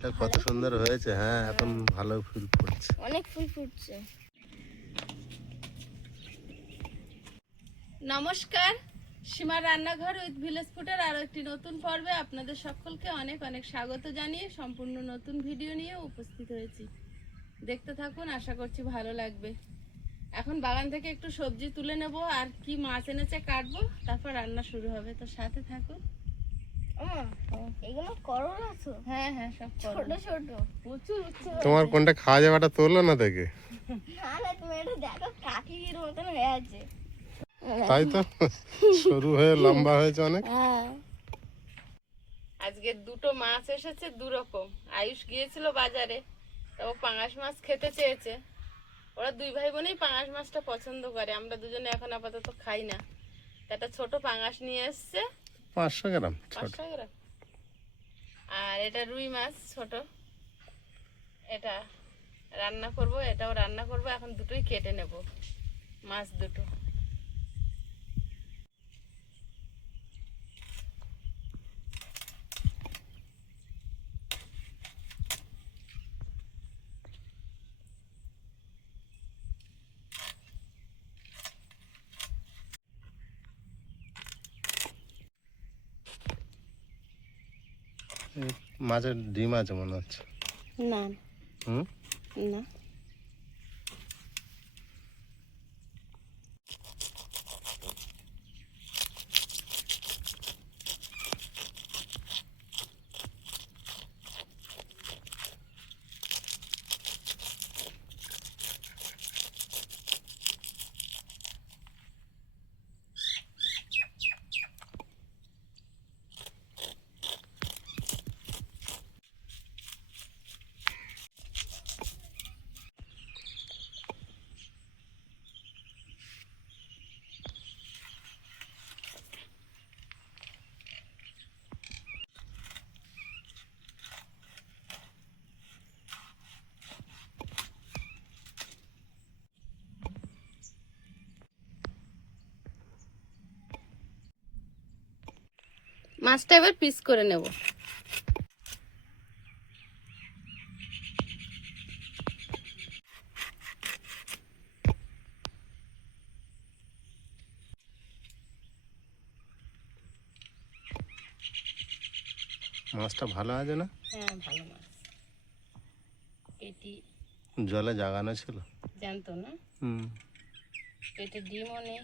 ফুলটা কত সুন্দর হয়েছে। হ্যাঁ, এখন ভালো ফুল ফুটছে, অনেক ফুল ফুটছে। নমস্কার, সীমার রান্নাঘর উইথ ভিলেজ ফুডের আরো একটি নতুন পর্বে আপনাদের সকলকে অনেক অনেক স্বাগত জানিয়ে সম্পূর্ণ নতুন ভিডিও নিয়ে উপস্থিত হয়েছি। দেখতে থাকুন, আশা করছি ভালো লাগবে। এখন বাগান থেকে একটু সবজি তুলে নেব, আর কি মাছ এনেছে কাটবো, তারপর রান্না শুরু হবে। তো সাথে থাকুন। এগুলো করলা তো? হ্যাঁ হ্যাঁ, সব ছোট ছোট প্রচুর উচ্ছে। তোমার কোনটা খাওয়া যাওয়াটা তোলো না দেখে। না না, তুমি এটা দেখো, কাকির মতন হয়ে আছে। তাই তো, সরু হয়ে লম্বা হয়েছে অনেক। আজকে দুটো মাছ এসেছে, দু রকম। আয়ুষ গিয়েছিল বাজারে, তো ও পাঙাশ মাছ খেতে চেয়েছে। ওরা দুই ভাই বোনেই পাঙাশ মাছটা পছন্দ করে, আমরা দুজনে এখন আপাতত খাই না। তা একটা ছোট পাঙাশ নিয়ে এসছে, 500 গ্রাম ছোট। 500 গ্রাম। আর এটা রুই মাছ ছোট, এটা রান্না করব, এটাও রান্না করব। এখন দুটোই কেটে নেব, মাছ দুটো। মাছের ডিম আছে মনে হচ্ছে। না হুম, না, মাছটা এবার পিস করে নেব। মাছটা ভালো আছে না? হ্যাঁ, ভালো মাছ। পেটি জলে জাগানো ছিল, জানতো না। হুম। পেটে ডিমও নেই।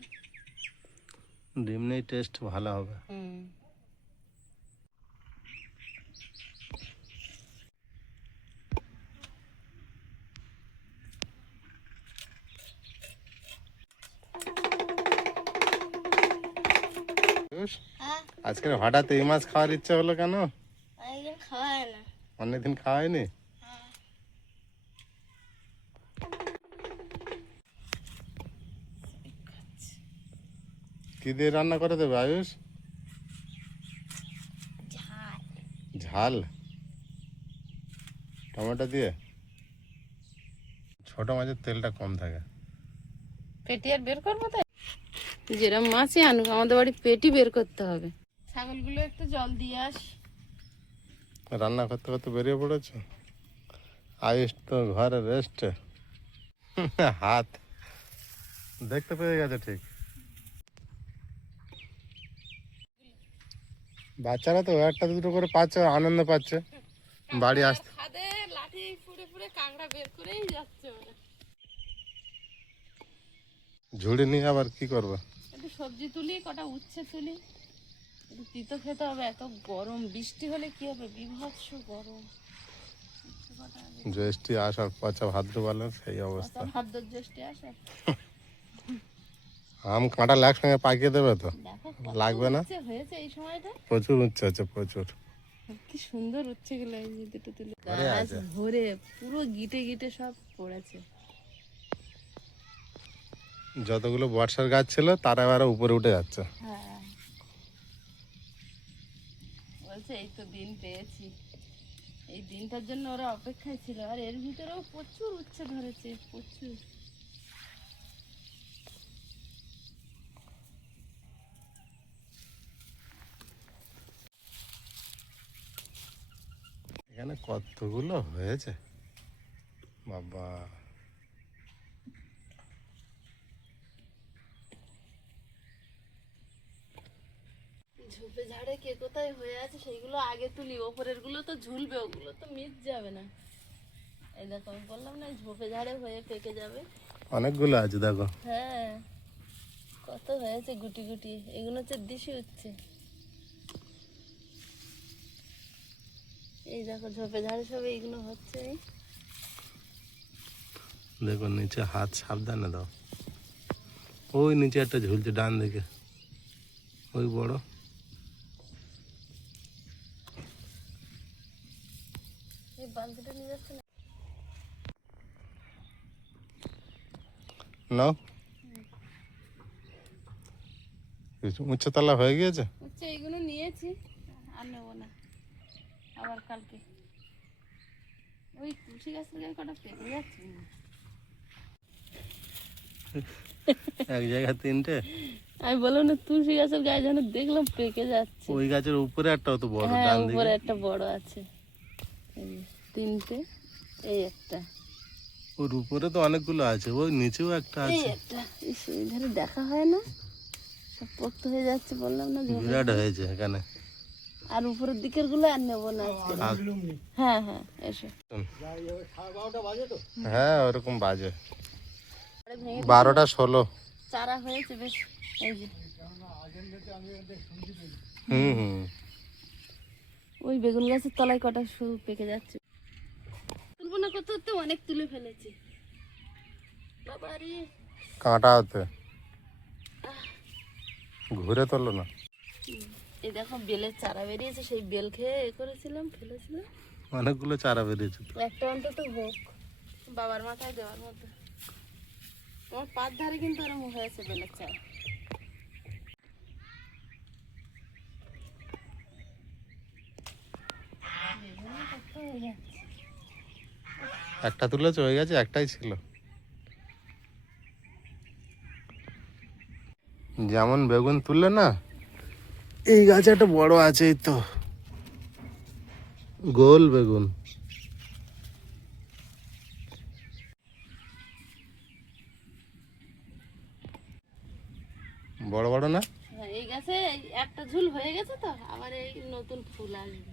ডিম নেই, টেস্ট ভালো হবে। হুম, হ্যাঁ, আজকে হঠাৎ এই মাছ খাওয়ার ইচ্ছে হলো কেন? অনেকদিন খাওয়া হয় না। অনেকদিন খাওয়া হয়নি। হ্যাঁ, কি দিয়ে রান্না করে দেবে আয়ুষ? ঝাল। ঝাল টমেটো দিয়ে। ছোট মাছের তেলটা কম থাকে। পেটি আর বের করবো তাই? যেরকম মাছই আনুক, আমাদের বাড়ি পেটি বের করতে হবে। ছাগলগুলো একটু জল দিয়ে আস। রান্না করতে করতে বেরিয়ে পড়েছো। আয়ুষ তো ঘরে রেস্টে। হাত দেখতে পেয়ে গেছে ঠিক। বাচ্চারা তো একটা দুটো করে পাচ্ছে, আনন্দ পাচ্ছে বাড়ি আসতে। খাদে লাঠি ফুড়ে ফুড়ে কাঁকড়া বের করেই যাচ্ছে ওরা। ঝুড়ি নিয়ে আবার কি করবে? একটু সবজি তুলি, কটা উচ্ছে তুলি। একটু তিতো খেতে হবে, এত গরম। বৃষ্টি হলে কি হবে, বিভৎস গরম। জ্যৈষ্ঠী আষাঢ় পচা ভাদ্র বলে সেই অবস্থা। ভাদ্র জ্যৈষ্ঠে আসে। আম কাঁঠাল একসঙ্গে পাকিয়ে দেবে তো? দেখো লাগবে না? উচ্ছে হয়েছে এই সময়টা। প্রচুর উচ্ছে হচ্ছে, প্রচুর। কি সুন্দর উচ্ছে গুলো, এই যে দুটো তুলে ভরে গাছ আছে। ভরে পুরো গিটে গিটে সব পড়েছে। যতগুলো বর্ষার গাছ ছিল তারা এবারে উপরে উঠে যাচ্ছে। হ্যাঁ, বলছে এই তো দিন পেয়েছি। এই দিনটার জন্য ওরা অপেক্ষায় ছিল। আর এর ভিতরেও প্রচুর উচ্ছে ধরেছে, প্রচুর। এখানে এখানে কতগুলো হয়েছে বাবা। ঝোপে ঝাড়ে কে কোথায় হয়ে আছে সেইগুলো আগে তুলি, ওপরের গুলো তো ঝুলবে, ওগুলো তো মিট যাবে না। এই দেখো আমি বললাম না, ঝোপে ঝাড়ে হয়ে পেকে যাবে। অনেকগুলো আছে দেখো। হ্যাঁ কত হয়েছে গুটি গুটি, এগুলো হচ্ছে দিশি উঠছে। এই দেখো ঝোপে ঝাড়ে সব এইগুলো হচ্ছে। দেখো নিচে হাত সাবধানে দাও। ওই নিচে একটা ঝুলছে ডান দিকে, ওই বড়। এই বালতিটা নিয়ে যাচ্ছে না। নাও, উচ্চতলা হয়ে গিয়েছে। হচ্ছে এইগুলো নিয়েছি, আর নেবো না, আবার কালকে। ওই তুলসী গাছের গায়ে কটা পেকে যাচ্ছে। এক জায়গায় তিনটে। আমি বললাম না তুলসী গাছের গায়ে যেন দেখলাম পেকে যাচ্ছে। ওই গাছের উপরে একটা তো বড় হ্যাঁ ডান উপরে দিকে। একটা বড় আছে, এই যে তিনটে, এই একটা, ওর উপরে তো অনেকগুলো আছে, ওই নিচেও একটা এই আছে। একটা। এই ধারে দেখা হয় না, সব পোক্ত হয়ে যাচ্ছে বললাম না ঝোপে। বিরাট হয়েছে এখানে। আর উপরের দিকের গুলো আর নেবো না আজকে। হ্যাঁ হ্যাঁ এসো। হ্যাঁ ওরকম বাজে, ভেঙে 12টা 16। চারা হয়েছে বেশ, এই যে হুম। ওই বেগুন গাছের তলায় কটা শুধু পেকে যাচ্ছে। তুলবো না কত, তো অনেক তুলে ফেলেছি বাবারে। কাঁটা হতে ঘুরে তোলো না। এই দেখো বেলের চারা বেরিয়েছে, সেই বেল খেয়ে এ করেছিলাম, ফেলেছিলাম। অনেকগুলো চারা বেরিয়েছে তো। একটা অন্তত হোক বাবার মাথায় দেওয়ার মতো। আমার পাঁচ ধারে কিন্তু এরকম হয়েছে বেলের চারা। একটা তুলেছে, হয়ে গেছে, একটাই ছিল। যেমন বেগুন তুললে না, এই গাছে একটা বড় আছে, এই তো গোল বেগুন। বড় বড় না? হ্যাঁ, এই গাছে একটা ঝুল হয়ে গেছে তো, আবার এই নতুন ফুল আসবে।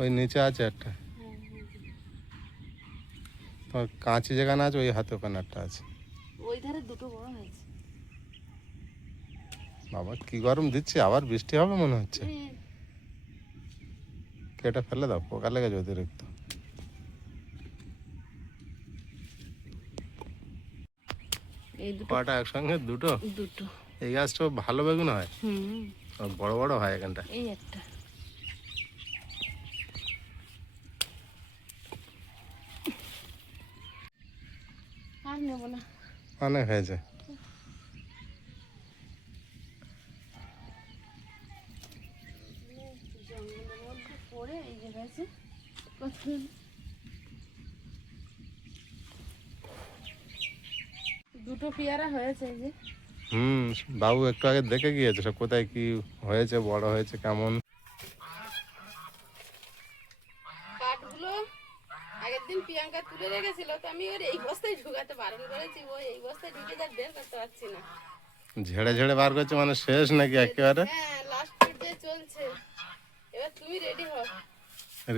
ওই নিচে আছে একটা। হ্যাঁ, তোমার কাঁচি যেখানে আছে, ওই হাতে ওখানে একটা আছে। ওই ধারে দুটো বড় হয়েছে। বাবা কি গরম দিচ্ছে, আবার বৃষ্টি হবে মনে হচ্ছে। হুম, কেটে ফেলে দাও, পোকা লেগেছে অতিরিক্ত। এই দুটো, কটা একসঙ্গে? দুটো। দুটো। এই গাছটা ভালো বেগুন হয়, হুম, আর বড় বড় হয় এখানটা। এই একটা। আর নেবো না। অনেক হয়েছে। জঙ্গলের মধ্যে পড়ে এই যে গেছে কত। দুটো পেয়ারা হয়েছে এই যে। হুম, বাবু একটু আগে দেখে গিয়েছে সব, কোথায় কি হয়েছে, বড় হয়েছে কেমন। কাঠগুলো আগের দিন প্রিয়াঙ্কা তুলে রেখেছিল, তো আমি ওর এই বস্তায় ঢুকাতে বারণ করেছি, ও এই বস্তায় ঢুকে যা বের করতে পারছি না। ঝেড়ে ঝেড়ে বার করছে মানে শেষ নাকি একেবারে? হ্যাঁ লাস্ট পর্যায়ে চলছে। এবার তুমি রেডি হও।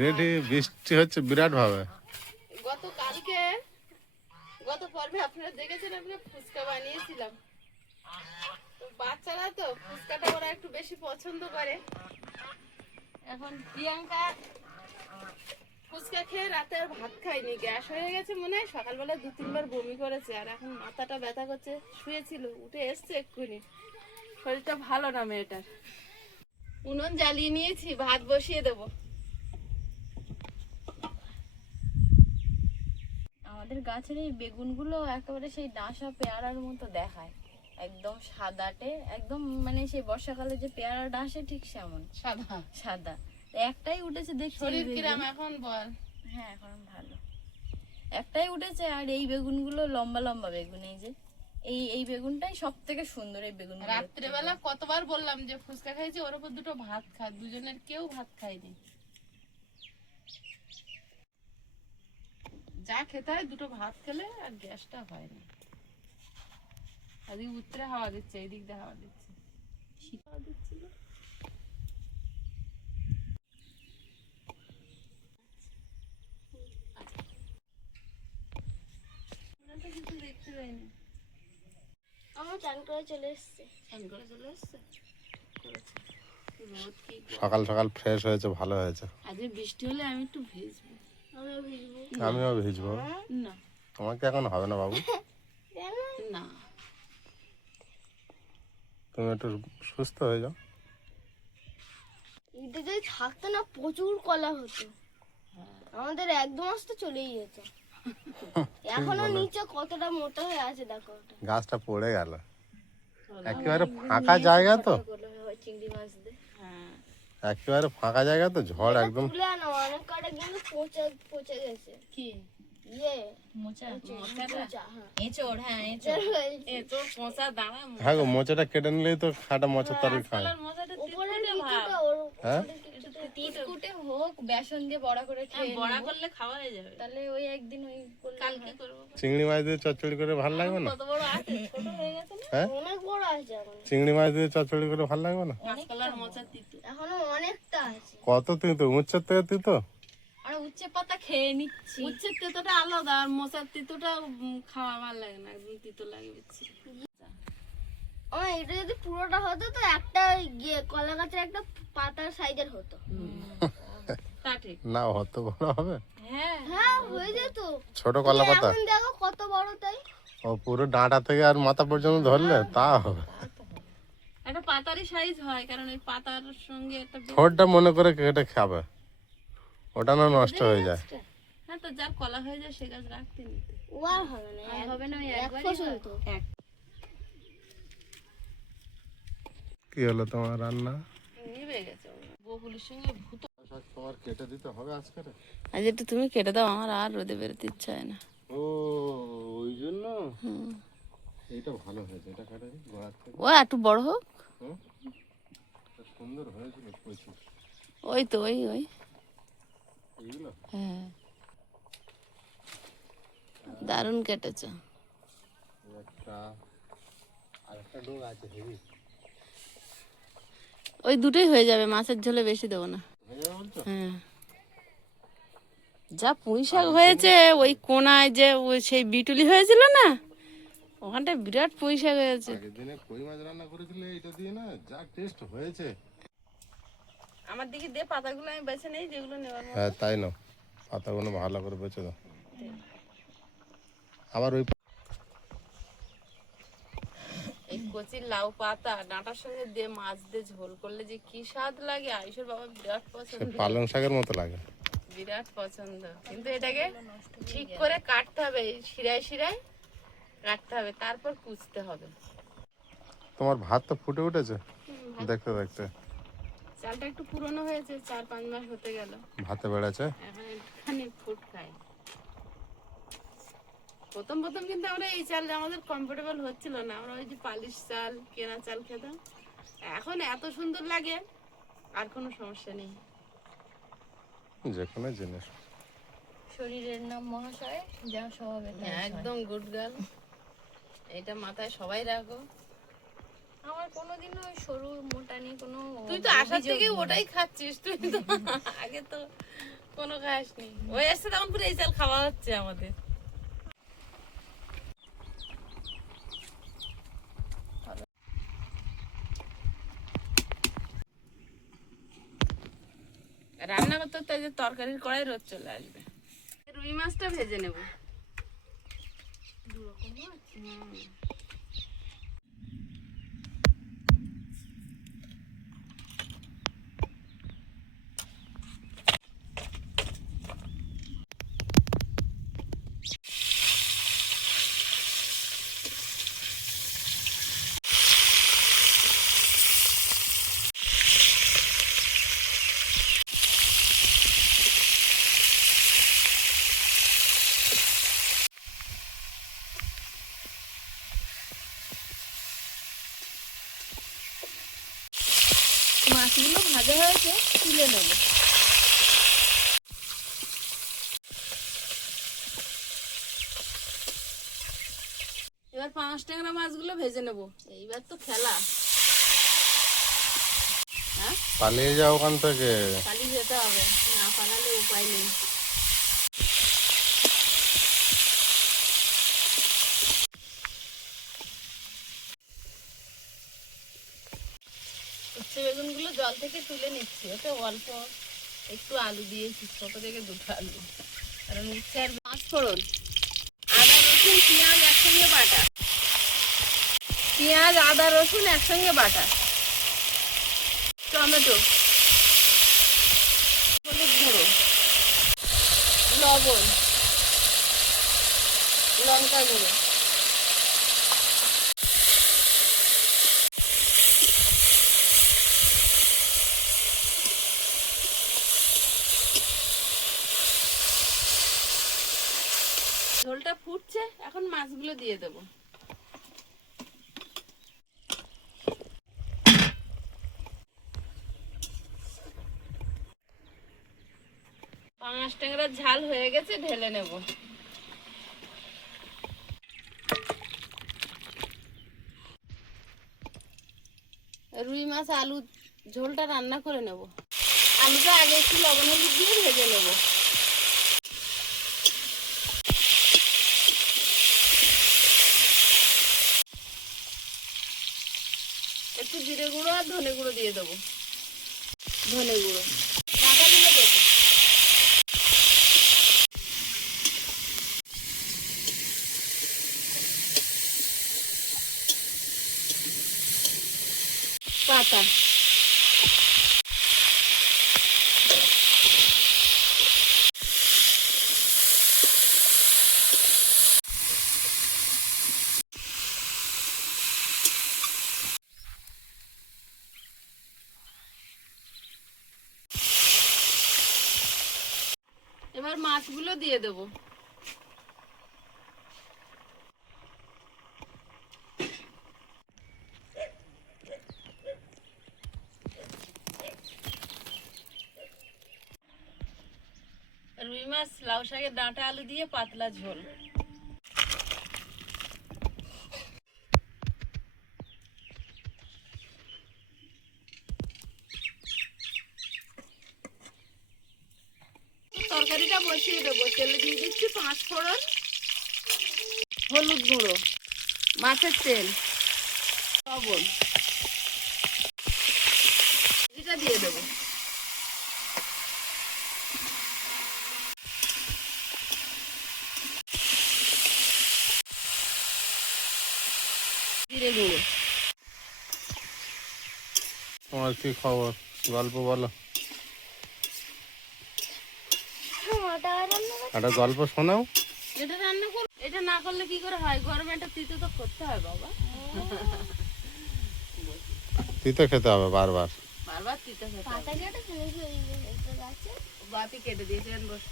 রেডি? বৃষ্টি হচ্ছে বিরাট ভাবে। গত পর্বে আপনারা দেখেছেন, আমরা ফুচকা বানিয়েছিলাম। তো বাচ্চারা তো ফুচকাটা ওরা একটু বেশি পছন্দ করে। এখন প্রিয়াঙ্কা ফুচকা খেয়ে রাতে আর ভাত খায়নি, গ্যাস হয়ে গেছে মনে হয়, সকালবেলা 2-3 বার বমি করেছে, আর এখন মাথাটা ব্যথা করছে, শুয়েছিল, উঠে এসছে এক্ষুনি। শরীরটা ভালো না মেয়েটার। উনুন জ্বালিয়ে নিয়েছি, ভাত বসিয়ে দেবো। আমাদের গাছের এই বেগুনগুলো একেবারে সেই ডাঁশা পেয়ারার মতো দেখায়, একদম সাদাটে, একদম মানে সেই বর্ষাকালে যে পেয়ারা ডাঁশে ঠিক সেমন সাদা সাদা। একটাই উঠেছে দেখছি। শরীর কিরাম এখন বল? হ্যাঁ এখন ভালো, একটাই উঠেছে। আর এই বেগুনগুলো লম্বা লম্বা বেগুন, এই যে এই বেগুনটাই সব থেকে সুন্দর। এই বেগুন রাত্রেবেলা কতবার বললাম যে ফুচকা খাইছি, ওর উপর দুটো ভাত খা, দুজনের কেউ ভাত খায়নি। যা খেতে হয় দুটো ভাত খেলে আর গ্যাসটা হয় না। আজকে উত্তরে হাওয়া দিচ্ছে, এই দিক দিয়ে হাওয়া দিচ্ছে, শীত হাওয়া দিচ্ছিল। কিছু দেখতে পাইনি। আমার চান করে চলে এসছে। চান করে চলে এসছে। রোদ কি সকাল সকাল ফ্রেশ হয়েছে, ভালো হয়েছে। আজকে বৃষ্টি হলে আমি একটু ভিজবো। আমিও ভিজবো। আমিও ভিজবো। না তোমাকে এখন হবে না বাবু, কেন? না, তুমি একটু সুস্থ হয়ে যাও। ঈদে যদি থাকতো না প্রচুর কলা হতো। আমাদের এক দু মাস তো চলেই যেত। এখনো নিচে কতটা মোটা হয়ে আছে দেখো ওটা। গাছটা পড়ে গেল, একেবারে ফাঁকা জায়গা তো, চিংড়ি মাছ দিয়ে। হ্যাঁ একেবারে ফাঁকা জায়গা তো, ঝড় একদম। তুলে আনো, অনেক কটা কিন্তু পচে গেছে। কি ইয়ে মোচা? মোচা, হ্যাঁ। এঁচড়, হ্যাঁ এঁচড়, এঁচড় পচা দাঁড়া। হ্যাঁ গো, মোচাটা কেটে নিলেই তো খাটা মোচার তরকারি খায়। মোচাটা উপরে তিতকুটে ভাব। কিছুটা ওর হ্যাঁ তিতকুটে হোক, বেসন দিয়ে বড়া করে খেয়ে বড়া করলে খাওয়া হয়ে যাবে। তাহলে ওই একদিন ওই করলে কালকে করবো। চিংড়ি মাছ দিয়ে চচ্চড়ি করে ভালো লাগবে না? কত বড় আছে, ছোট হয়ে গেছে না? হ্যাঁ অনেক বড় আছে এখন। চিংড়ি মাছ দিয়ে চচ্চড়ি করে ভালো লাগবে না? কাঁচকলার মোচা তিতো। এখনো অনেকটা আছে। কত তিতো, উচ্চের থেকে তিতো। আর উচ্ছে পাতা খেয়ে নিচ্ছি। উচ্ছের তিতোটা আলাদা, আর মোচার তিতোটা খাওয়া ভালো লাগে না, একদম তিতো লাগে বেশি। আমার এটা যদি পুরোটা হতো তো একটা কলা গাছের একটা পাতার সাইজের হতো। তা ঠিক। না অত বড় হবে? হ্যাঁ হ্যাঁ হয়ে যেত। ছোট কলা পাতা, এখন দেখো কত বড় তাই। ও পুরো ডাঁটা থেকে আর মাথা পর্যন্ত ধরলে তা হবে। একটা পাতারই সাইজ হয়, কারণ ওই পাতার সঙ্গে একটা ঠোঁটটা মনে করে কেটে খাবে, ওটা না নষ্ট হয়ে যায়। হ্যাঁ, তো যার কলা হয়ে যায় সে গাছ রাখতে নিতে ও আর হবে না, হবে না, ওই এক একবারই ফসল হয়। তো। এক কি হলো তোমার রান্না? নিভে গেছে বকুলির সঙ্গে ভূত। তোমার কেটে দিতে হবে আজকে? আজ একটু তুমি কেটে দাও, আমার আর রোদে বেরোতে ইচ্ছা হয় না। ও ওই জন্য এইটা ভালো হয়েছে, এটা কাটে গোড়ার থেকে। ও একটু বড় হোক। সুন্দর হয়েছিল প্রচুর। ওই তো ওই ওই এইগুলো হ্যাঁ, দারুণ কেটেছো। একটা আর একটা ডোক আছে হেভি। ওই দুটোই হয়ে যাবে, মাছের ঝোলে বেশি দেবো না। হয়ে যাবে বলছো? হ্যাঁ, যা পুঁই শাক হয়েছে ওই কোনায়, যে ওই সেই বিটুলি হয়েছিল না, ওখানটায় বিরাট পুঁই শাক হয়েছে। আগের দিনে কই মাছ রান্না করেছিলে এটা দিয়ে, না যা টেস্ট হয়েছে। আমার দিকে দিয়ে পাতাগুলো আমি বেছে নেই, যেগুলো নেওয়ার মতো। হ্যাঁ তাই না, পাতাগুলো ভালো করে বেছে দাও। আবার ওই এই কচির লাউ পাতা ডাঁটার সঙ্গে দিয়ে মাছ দিয়ে ঝোল করলে যে কি স্বাদ লাগে, আয়ুষের বাবা বিরাট পছন্দ, পালং শাকের মতো লাগে। বিরাট পছন্দ। কিন্তু এটাকে ঠিক করে কাটতে হবে, এই শিরায় শিরায় কাটতে হবে, তারপর কুচতে হবে। তোমার ভাত তো ফুটে উঠেছে দেখতে দেখতে। চালটা একটু পুরনো হয়েছে, 4-5 মাস হতে গেল, ভাতে বেড়েছে। এখন একটুখানি ফুট খাই। প্রথম প্রথম কিন্তু আমরা এই চাল আমাদের কমফোর্টেবল হচ্ছিল না, আমরা ওই যে পালিশ চাল, কেনা চাল খেতাম। এখন এত সুন্দর লাগে, আর কোনো সমস্যা নেই। যে কোনো জিনিস শরীরের নাম মহাশয়, যা স্বভাবে তাই হয়। একদম গুড গার্ল, এটা মাথায় সবাই রাখো। আমার কোনোদিনও ওই সরু মোটা নিয়ে কোনো তুই তো আসার থেকে ওটাই খাচ্ছিস, তুই তো আগে তো কোনো খাসনি। ওই আসছে তখন পুরো এই চাল খাওয়া হচ্ছে আমাদের। রান্না করতে করতে যে তরকারির কড়াই রোদ চলে আসবে। রুই মাছটা ভেজে নেব। মাছগুলো ভাজা হয়েছে, তুলে নেব। এবার 5 ট্যাংরা মাছগুলো ভেজে নেব। এইবার তো খেলা। হ্যাঁ, পালিয়ে যাও ওখান থেকে। পালিয়ে যেতে হবে, না পালালে উপায় নেই। উচ্ছে বেগুনগুলো জল থেকে তুলে নিচ্ছি, ওতে অল্প একটু আলু দিয়েছি, ছোট থেকে 2টো আলু, কারণ উচ্ছে আর মাছ ফোড়ন, আদা রসুন পেঁয়াজ একসঙ্গে বাটা, পেঁয়াজ আদা রসুন একসঙ্গে বাটা, টমেটো, হলুদ গুঁড়ো, লবণ, লঙ্কা গুঁড়ো, ঝোলটা ফুটছে, এখন মাছগুলো দিয়ে দেবো। পাঁচ ট্যাংরার ঝাল হয়ে গেছে, ঢেলে নেব। রুই মাছ আলু ঝোলটা রান্না করে নেব। আলুটা আগে একটু লবণ হলুদ দিয়ে ভেজে নেব। একটু জিরে গুঁড়ো আর ধনে গুঁড়ো দিয়ে দেবো। ধনে গুঁড়ো কাঁচা গুঁড়ো দেবো। পাতা, এবার মাছগুলো দিয়ে দেবো। রুই মাছ লাউ শাকের ডাঁটা আলু দিয়ে পাতলা ঝোল। তরকারিটা বসিয়ে দেবো। তেলে দিয়ে দিচ্ছি 5 ফোড়ন, হলুদ গুঁড়ো, মাছের তেল, লবণ, এটা দিয়ে দেবো। জিরে গুঁড়ো। তোমার কি খবর, গল্প বলো। একটা গল্প শোনাও। এটা রান্না করো, এটা না করলে কি করে হয়? গরমে একটা তিতো তো করতে হয় বাবা। তিতো খেতে হবে বারবার। বারবার তিতো খেতে হবে। পাতা কেটে ফেলেছি ওই একটা গাছে। বাপি কেটে দিয়েছেন, বস।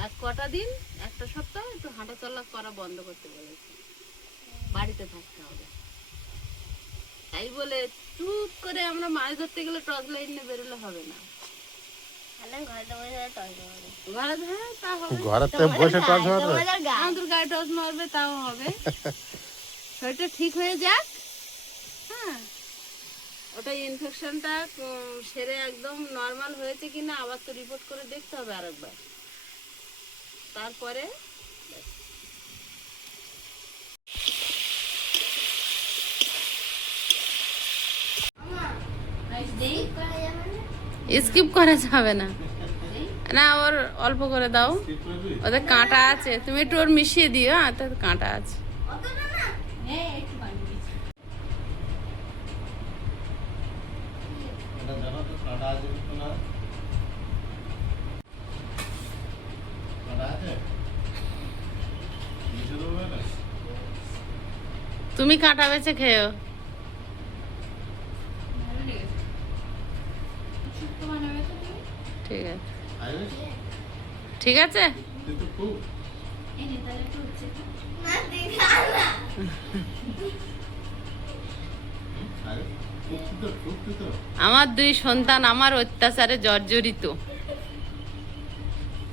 আর কটা দিন, একটা সপ্তাহ একটু হাঁটা চলা করা বন্ধ করতে বলেছি, বাড়িতে থাকতে হবে। তাই বলে চুপ করে আমরা মাছ ধরতে গেলে টর্চ লাইট নিয়ে বেরোলে হবে না। ঘরেতে বসে টস মারবে। ঘরে, হ্যাঁ তা হবে। ঘরেতে বসে টস মারবে। আমাদের গায়ে টস মারবে, তাও হবে। শরীরটা ঠিক হয়ে যাক, হ্যাঁ, ওটা ইনফেকশনটা সেরে একদম নর্মাল হয়েছে কিনা আবার তো রিপোর্ট করে দেখতে হবে আরেকবার। তারপরে স্কিপ করা যাবে না, না ওর অল্প করে দাও, ওদের কাঁটা আছে, তুমি একটু ওর মিশিয়ে দিও। হ্যাঁ, তার কাঁটা আছে। তুমি কাঁটা বেছে খেয়েও। ঠিক আছে, ঠিক আছে। আমার 2 সন্তান আমার অত্যাচারে জর্জরিত।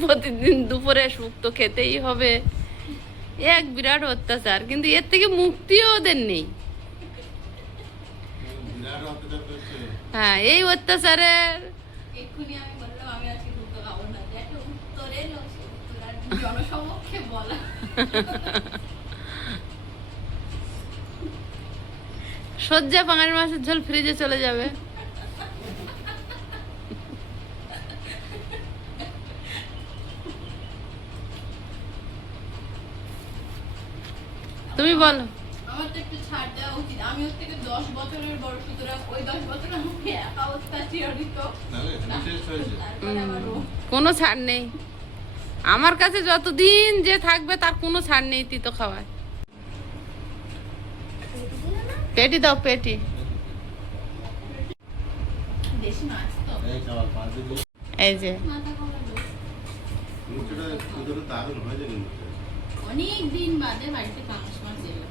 প্রতিদিন দুপুরে শুক্তো খেতেই হবে। এক বিরাট অত্যাচার, কিন্তু এর থেকে মুক্তিও ওদের নেই। বিরাট অত্যাচার করছে। হ্যাঁ, এই অত্যাচারের এক্ষুনি আমি বললাম আমি আজকে দুটো খাবো না, যে একটা উত্তর এলো, সেই উত্তর আর জনসমক্ষে বলা। সজ্জা পাঙাশ মাছের ঝোল ফ্রিজে চলে যাবে। তুমি বলো। আমার তো একটু ছাড় দেওয়া উচিত, আমি ওর থেকে 10 বছরের বড়, সুতরাং ওই 10 বছর আমাকে একা অত্যাচারিত, নাহলে এখানে শেষ হয়েছে। তারপরে আবার ও। কোনো ছাড় নেই আমার কাছে, যতদিন যে থাকবে তার কোনো ছাড় নেই তিতো খাওয়ায়। পেটি দাও, পেটি। দেশি মাছ তো, এই খাবার 5 দিন এই যে মাথা কমা দোষ। মুখটা তোদের দারুণ হয়েছে কিন্তু। অনেক দিন বাদে বাড়িতে পাঙাশ মাছ এলো।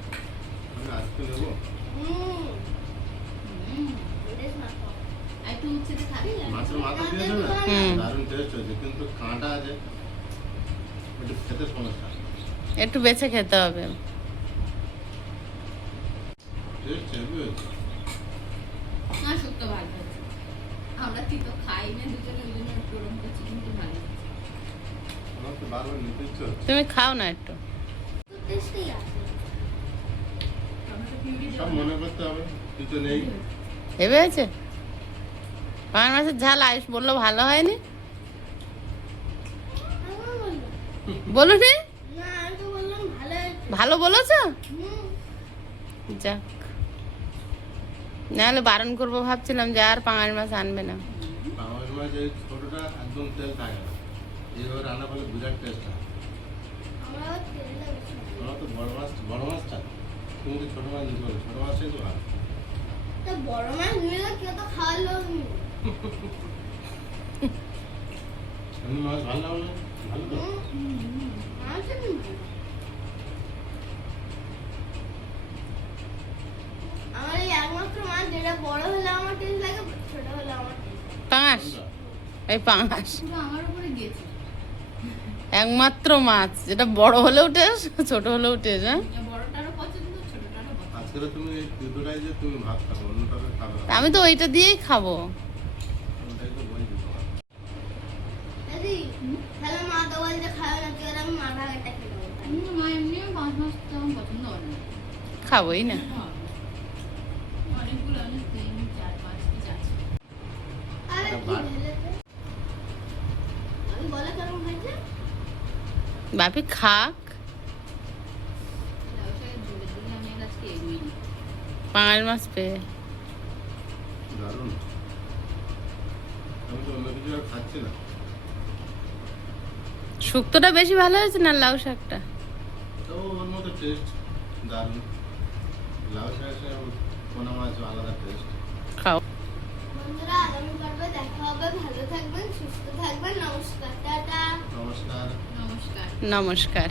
আমি আজকে নেবো। হুম হুম, বেশ মাখো। আর একটু উচ্ছে দিয়ে খাবি? মাছের মাথা দিয়েছে না, হুম। দারুণ টেস্ট হয়েছে, কিন্তু কাঁটা আছে, একটু খেতে সমস্যা। একটু বেছে খেতে হবে। টেস্ট হেভি হয়েছে। না, শুক্তো ভালো হয়েছে। আমরা তিতো খাই না দুজনে, ওই জন্য একটু ওরম করছি, কিন্তু ভালো হয়েছে। আমার তো বারবার নিতে ইচ্ছে হচ্ছে। তুমি খাও না একটু। তো টেস্টই আছে। টমেটো পিউরি সব মনে করতে হবে, তুই তো নেই। ভেবে আছে পাঙাশ মাছের ঝাল আয়ুষ বললো ভালো হয়নি, আমার বললো বলো নি? না, আমি তো বললাম ভালো হয়েছে। ভালো বলেছো? হুম যাক, নাহলে বারণ করবো ভাবছিলাম যে আর পাঙাশ মাছ আনবে না। পাঙাশ মাছ এই ছোটটা একদম তেল থাকে না, এইভাবে রান্না করলে বিরাট টেস্ট হয়। আমরা আবার তেলটা বেশি দিই। আমার তো বড় মাছ চাই, তুমি তো ছোট মাছ দিতে পারো, ছোট মাছটাই তো ভালো। তা বড় মাছ নিলে কেউ তো খাওয়ার লোক নেই। এমনি মাছ ভালো লাগলো না? ভালো তো? মাছ এমনি ভালো। আমার এই একমাত্র মাছ যেটা বড় হলে আমার টেস্ট লাগে, ছোট হলে আমার টেস্ট লাগে। পাঙাশ, এই পাঙাশ পুরো আমার উপরে গেছে। একমাত্র মাছ যেটা বড় হলেও টেস্ট, ছোট হলেও টেস্ট। হ্যাঁ, বড়টারও পছন্দ, ছোটটারও পছন্দ। আজকে তুমি এই দুটোটাই যে তুমি ভাত খাবো, অন্যটাকে খাবে না। আমি তো ওইটা দিয়েই খাবো। ওটাই তো বলছি তোমার। দিদি, তাহলে মা তো বলছে খাবে না, তুই আর আমি মা ভাগেরটা খেয়ে নেবো। মা এমনিও মাছ মাছ তো আমার পছন্দ হয় না। খাবোই না। অনেকগুলো, অনেক 3-4-5 পিস আছে। আরে এটা কি ভাত। ভেলেছে? আমি বলে কেমন হয়েছে? বাপি খাক, লাউ শাকের ঝোলের দিকে আমি আর আজকে এগোই নি। পাঙাশ মাছ পেয়ে। দারুণ। আমি তো অন্য কিছু আর খাচ্ছি না। শুক্তোটা বেশি ভালো হয়েছে না লাউ শাকটা? তো ওর মতো টেস্ট দারুণ। লাউ শাকের পোনা মাছ আলাদা টেস্ট। খাও। বন্ধুরা, আগামী পর্বে দেখা হবে। ভালো থাকবেন, সুস্থ থাকবেন। নমস্কার, টাটা। নমস্কার। নমস্কার। নমস্কার।